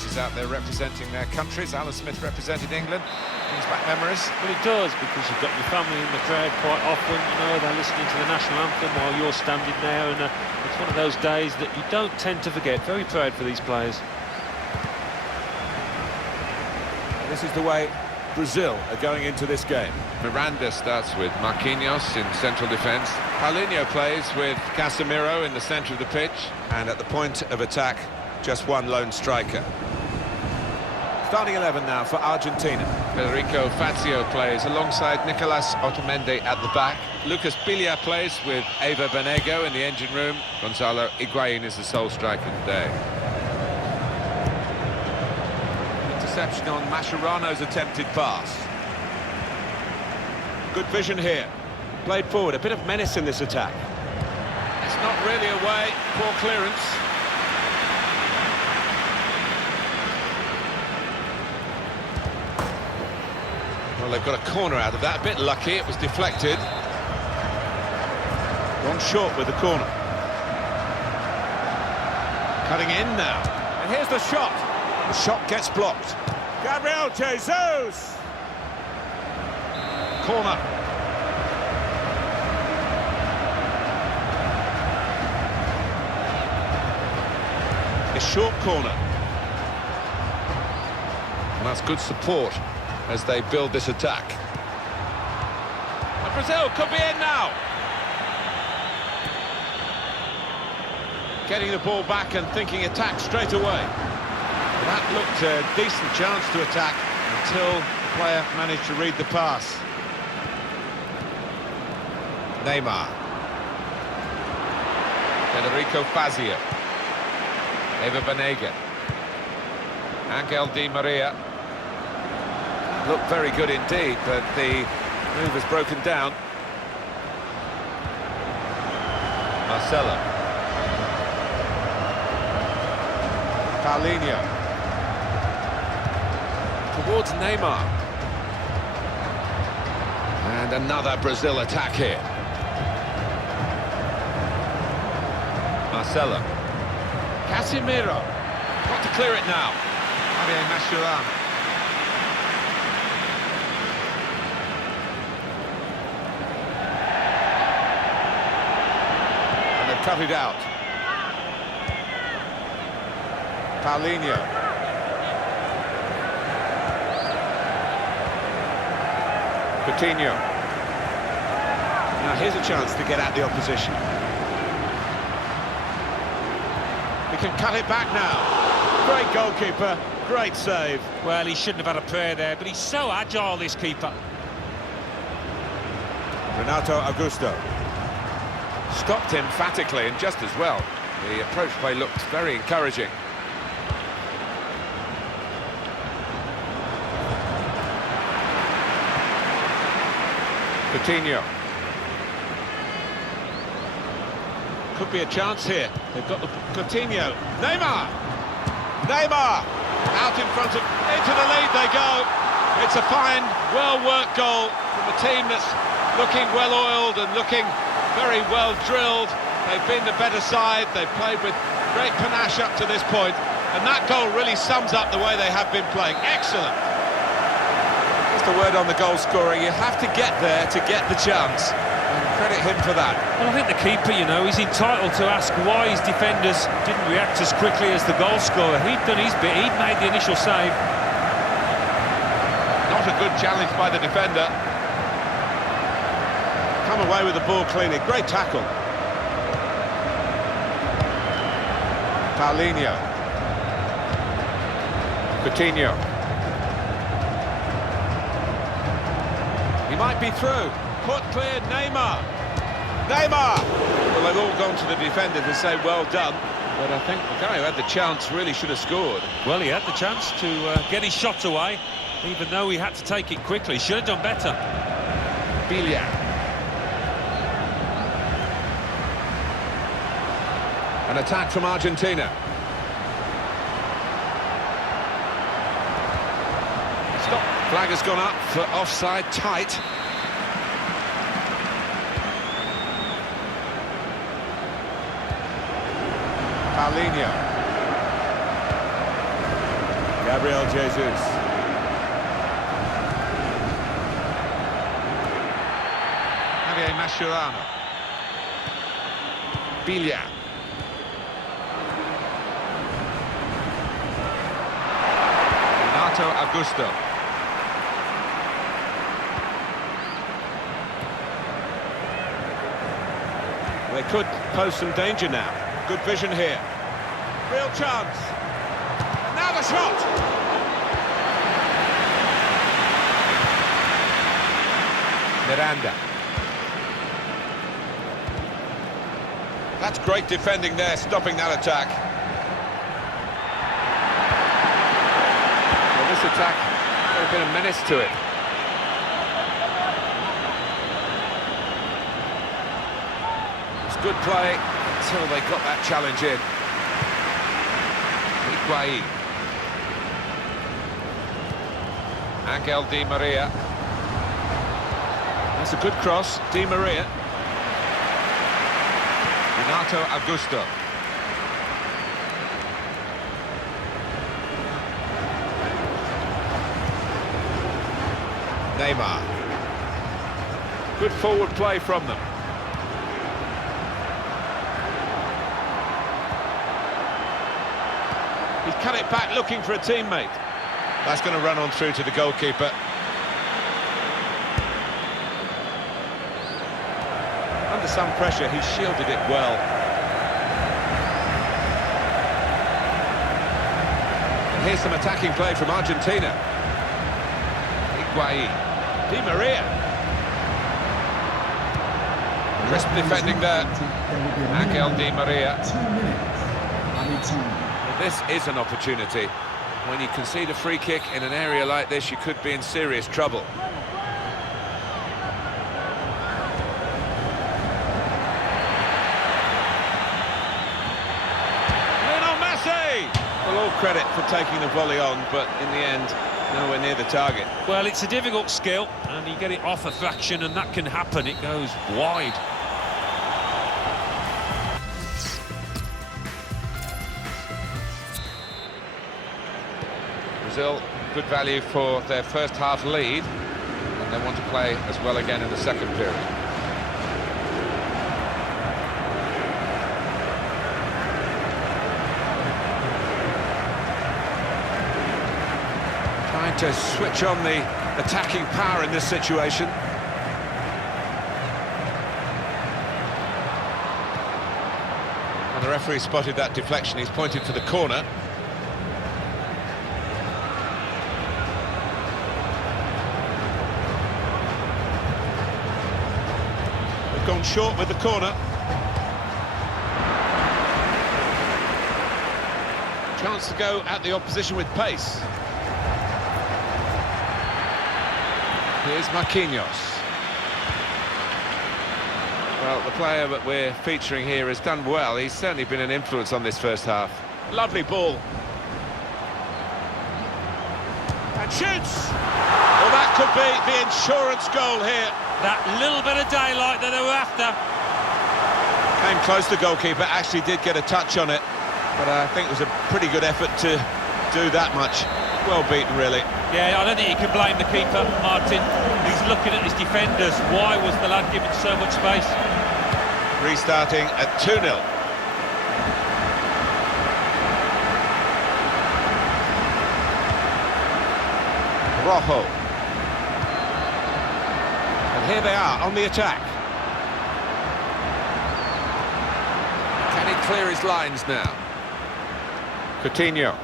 voices out there representing their countries. Alan Smith represented England. Brings back memories. Well, it does, because you've got your family in the crowd quite often. You know, they're listening to the national anthem while you're standing there, and it's one of those days that you don't tend to forget. Very proud for these players. This is the way Brazil are going into this game. Miranda starts with Marquinhos in central defence. Paulinho plays with Casemiro in the centre of the pitch. And at the point of attack, just one lone striker. Starting 11 now for Argentina. Federico Fazio plays alongside Nicolas Otamendi at the back. Lucas Pilla plays with Eva Banego in the engine room. Gonzalo Higuain is the sole striker today. Interception on Mascherano's attempted pass. Good vision here. Played forward, a bit of menace in this attack. It's not really away, poor clearance. Well, they've got a corner out of that, a bit lucky, it was deflected. Gone short with the corner. Cutting in now. And here's the shot. The shot gets blocked. Gabriel Jesus! Corner. A short corner. And that's good support as they build this attack. And Brazil could be in now. Getting the ball back and thinking attack straight away. That looked a decent chance to attack until the player managed to read the pass. Neymar. Federico Fazio. Eva Banega. Angel Di Maria. Looked very good indeed, but the move has broken down. Marcelo. Paulinho. Towards Neymar. And another Brazil attack here. Marcelo. Casemiro. Got to clear it now. Javier Mascherano. And they've cut it out. Paulinho. Coutinho. Now here's a chance to get at the opposition. He can cut it back now. Great goalkeeper, great save. Well, he shouldn't have had a prayer there, but he's so agile, this keeper. Renato Augusto. Stopped emphatically and just as well. The approach play looked very encouraging. Coutinho. Could be a chance here. They've got the Coutinho. Neymar! Neymar! Out in front of... Into the lead they go. It's a fine, well-worked goal from a team that's looking well-oiled and looking very well-drilled. They've been the better side. They've played with great panache up to this point. And that goal really sums up the way they have been playing. Excellent. Just a word on the goal scorer. You have to get there to get the chance. And credit him for that. Well, I think the keeper, you know, he's entitled to ask why his defenders didn't react as quickly as the goal scorer. He'd done his bit, he'd made the initial save. Not a good challenge by the defender. Come away with the ball cleanly. Great tackle. Paulinho. Coutinho. He might be through. Put clear, Neymar. Neymar! Well, they've all gone to the defender to say well done, but I think the guy who had the chance really should have scored. Well, he had the chance to get his shot away, even though he had to take it quickly. Should have done better. Pilla. An attack from Argentina. Stop. Flag has gone up for offside, tight. Paulinho. Gabriel Jesus. Javier Mascherano. Biglia. Renato Augusto. They could pose some danger now. Good vision here. Real chance. And now the shot. Miranda. That's great defending there, stopping that attack. Well, this attack, there's been a menace to it. Good play until they got that challenge in. Higuain. Angel Di Maria. That's a good cross, Di Maria. Renato Augusto. Neymar. Good forward play from them. He's cut it back looking for a teammate. That's going to run on through to the goalkeeper. Under some pressure, he shielded it well. And here's some attacking play from Argentina. Higuain. Di Maria. Crisp defending there. Angel Di Maria. 2 minutes. Added time. This is an opportunity. When you concede a free kick in an area like this, you could be in serious trouble. Lionel Messi! Well, all credit for taking the volley on, but in the end, nowhere near the target. Well, it's a difficult skill, and you get it off a fraction, and that can happen. It goes wide. Brazil, good value for their first half lead, and they want to play as well again in the second period. Trying to switch on the attacking power in this situation. And the referee spotted that deflection. He's pointed to the corner. Gone short with the corner. Chance to go at the opposition with pace. Here's Marquinhos. Well, the player that we're featuring here has done well. He's certainly been an influence on this first half. Lovely ball. And shoots! Well, that could be the insurance goal here. That little bit of daylight that they were after. Came close, the goalkeeper actually did get a touch on it, but I think it was a pretty good effort to do that much. Well beaten, really. Yeah, I don't think you can blame the keeper, Martin. He's looking at his defenders. Why was the lad given so much space? Restarting at 2-0. Rojo. And here they are on the attack. Can he clear his lines now? Coutinho.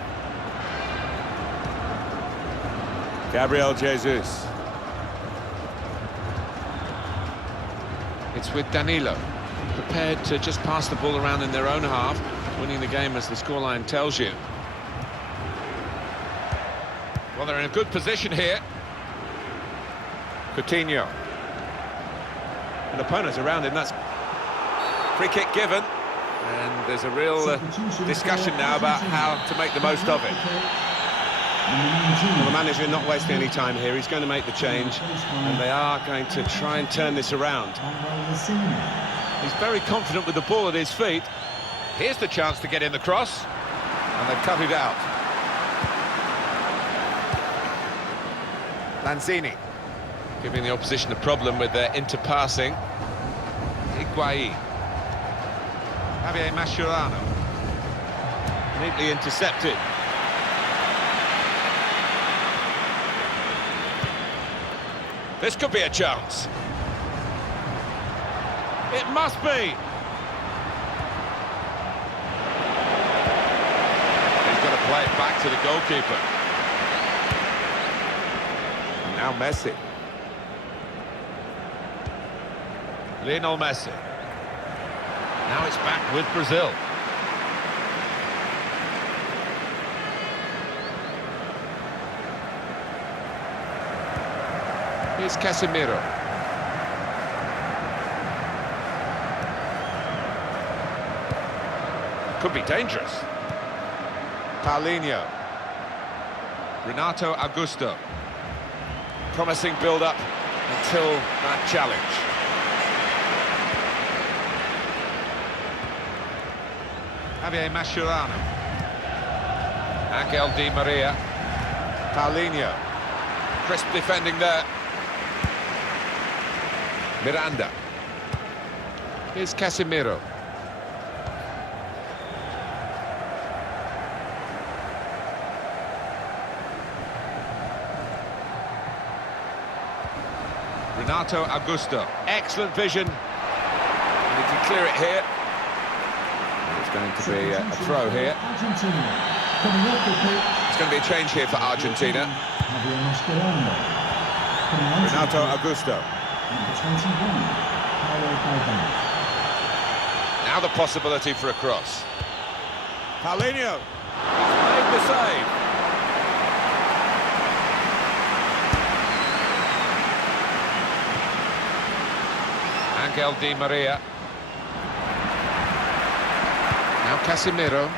Gabriel Jesus. It's with Danilo. Prepared to just pass the ball around in their own half, winning the game as the scoreline tells you. Well, they're in a good position here. Coutinho. An opponent around him, that's free kick given. And there's a real discussion now about how to make the most of it. Well, the manager not wasting any time here. He's going to make the change, and they are going to try and turn this around. He's very confident with the ball at his feet. Here's the chance to get in the cross. And they've cut it out. Lanzini. Giving the opposition a problem with their interpassing. Higuain. Javier Mascherano. Neatly intercepted. This could be a chance. It must be. He's got to play it back to the goalkeeper. Now Messi. Lionel Messi. Now it's back with Brazil. Here's Casemiro. Could be dangerous. Paulinho. Renato Augusto. Promising build-up until that challenge. Javier Mascherano. Angel Di Maria. Paulinho. Crisp defending there. Miranda. Here's Casemiro. Renato Augusto. Excellent vision. And he can clear it here. It's going to be a throw here. It's going to be a change here for Argentina. Renato Augusto. Now the possibility for a cross. Paulinho. He's made the save. Angel Di Maria. Now Casemiro.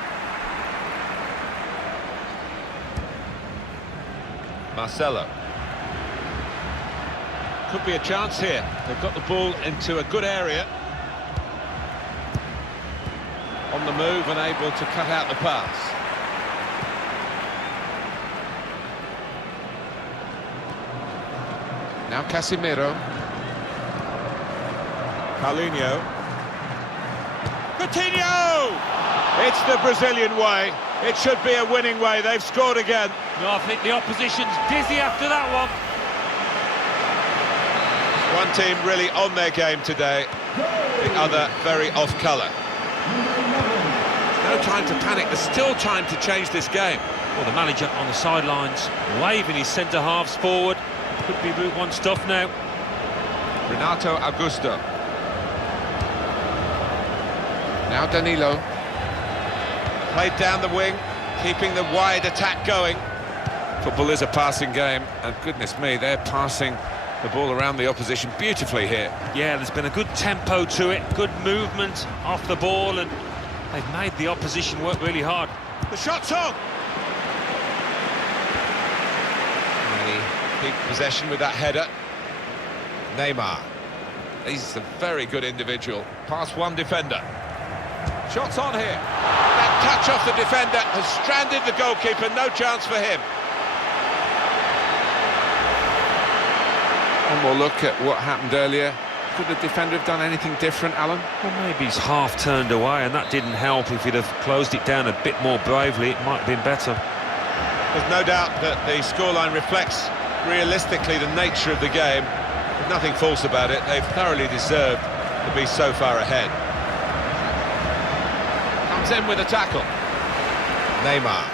Marcelo. Could be a chance here. They've got the ball into a good area. On the move and able to cut out the pass. Now Casemiro. Paulinho. Coutinho! It's the Brazilian way. It should be a winning way. They've scored again. No, I think the opposition's dizzy after that one. One team really on their game today, the other very off colour. No time to panic, there's still time to change this game. Well, the manager on the sidelines, waving his centre-halves forward. Could be Route 1 stuff now. Renato Augusto. Now Danilo. Played down the wing, keeping the wide attack going. Football is a passing game, and goodness me, they're passing the ball around the opposition beautifully here. Yeah, there's been a good tempo to it, good movement off the ball, and they've made the opposition work really hard. The shot's on! And he keep possession with that header. Neymar. He's a very good individual. Past one defender. Shots on here. That touch off the defender has stranded the goalkeeper. No chance for him. One more look at what happened earlier. Could the defender have done anything different, Alan? Well, maybe he's half turned away, and that didn't help. If he'd have closed it down a bit more bravely, it might have been better. There's no doubt that the scoreline reflects realistically the nature of the game. There's nothing false about it. They've thoroughly deserved to be so far ahead. Comes in with a tackle. Neymar.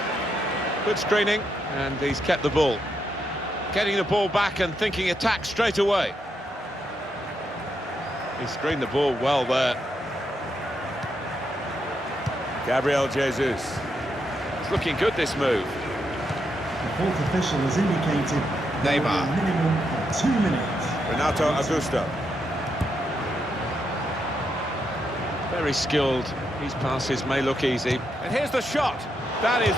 Good screening, and he's kept the ball. Getting the ball back and thinking attack straight away. He screened the ball well there. Gabriel Jesus. It's looking good, this move. The fourth official has indicated Neymar. a minimum of 2 minutes. Renato Augusto. Very skilled. These passes may look easy. And here's the shot. That is